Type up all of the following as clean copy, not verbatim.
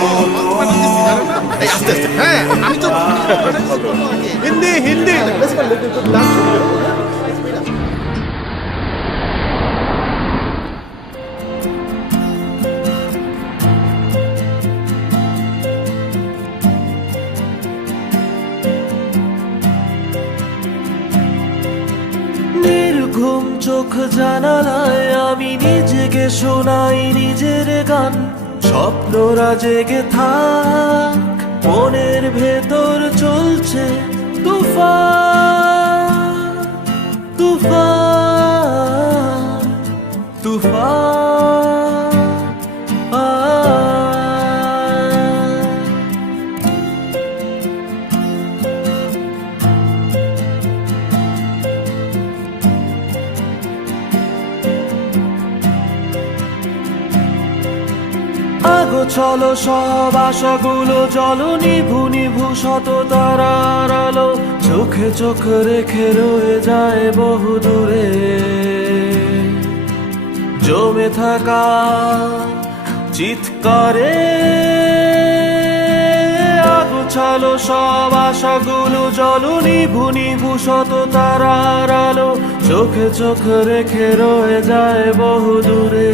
মতো হ্যাঁ আমি তো হিন্দি হিন্দি নির্ঘুম চোখ জানালায় আমি নিজেকে শোনাই নিজের গান। স্বপ্নরা জেগে থাক, মনের ভেতর চলছে তুফান তুফান তুফান। আগো চলো সব আশাগুলো জলো, নিভু নিভু শত তারার আলো চোখে চোখ রেখে রয়ে যায় বহু দূরে জমে থাকা চিৎকারে। আগো চলো সব আশাগুলো জলো, নিভু নিভু শত তারার আলো চোখে চোখ রেখে রয়ে যায় বহু দূরে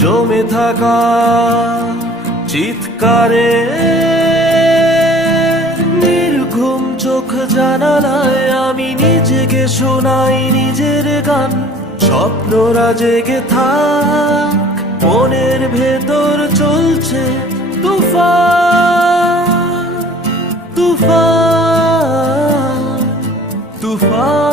জমে থাকা চিৎকারে। নির্ঘুম চোখ জানালায় আমি নিজেকে শোনাই নিজের গান। স্বপ্নরা জেগে থাক, মনের ভেতর চলছে তুফান তুফান তুফান।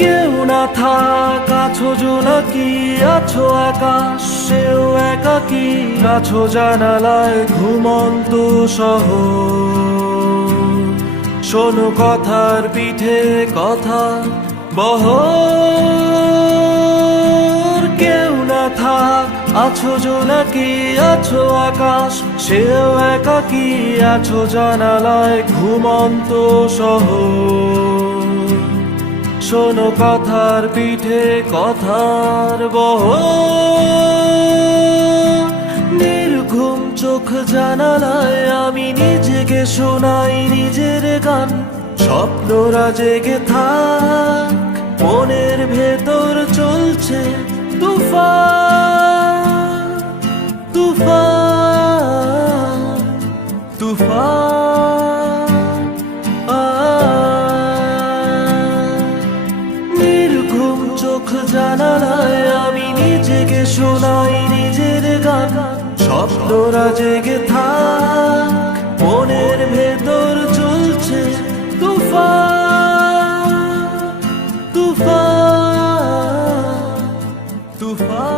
কেউ না থাক, আছো জোনাকি, আছো আকাশ সেও একাকি, আছো জানালায় ঘুমন্ত শহর। শোনো কথার পিঠে কথা বহর। কেউ না থাক, আছো জোনাকি, আছো আকাশ সেও একাকি, আছো জানালায় ঘুমন্ত শহর। শোনো কথার পিঠে কথার বহর। নির্ঘুম চোখ জানালায় আমি নিজেকে শোনাই নিজের গান। স্বপ্নরা জেগে থাক, মনের ভেতর চলছে তুফান তুফান তুফান। নির্ঘুম চোখ জানালায় আমি নিজেকে শোনাই নিজের গান। স্বপ্নরা জেগে থাক, মনের ভেতর চলছে তুফান তুফান তুফান।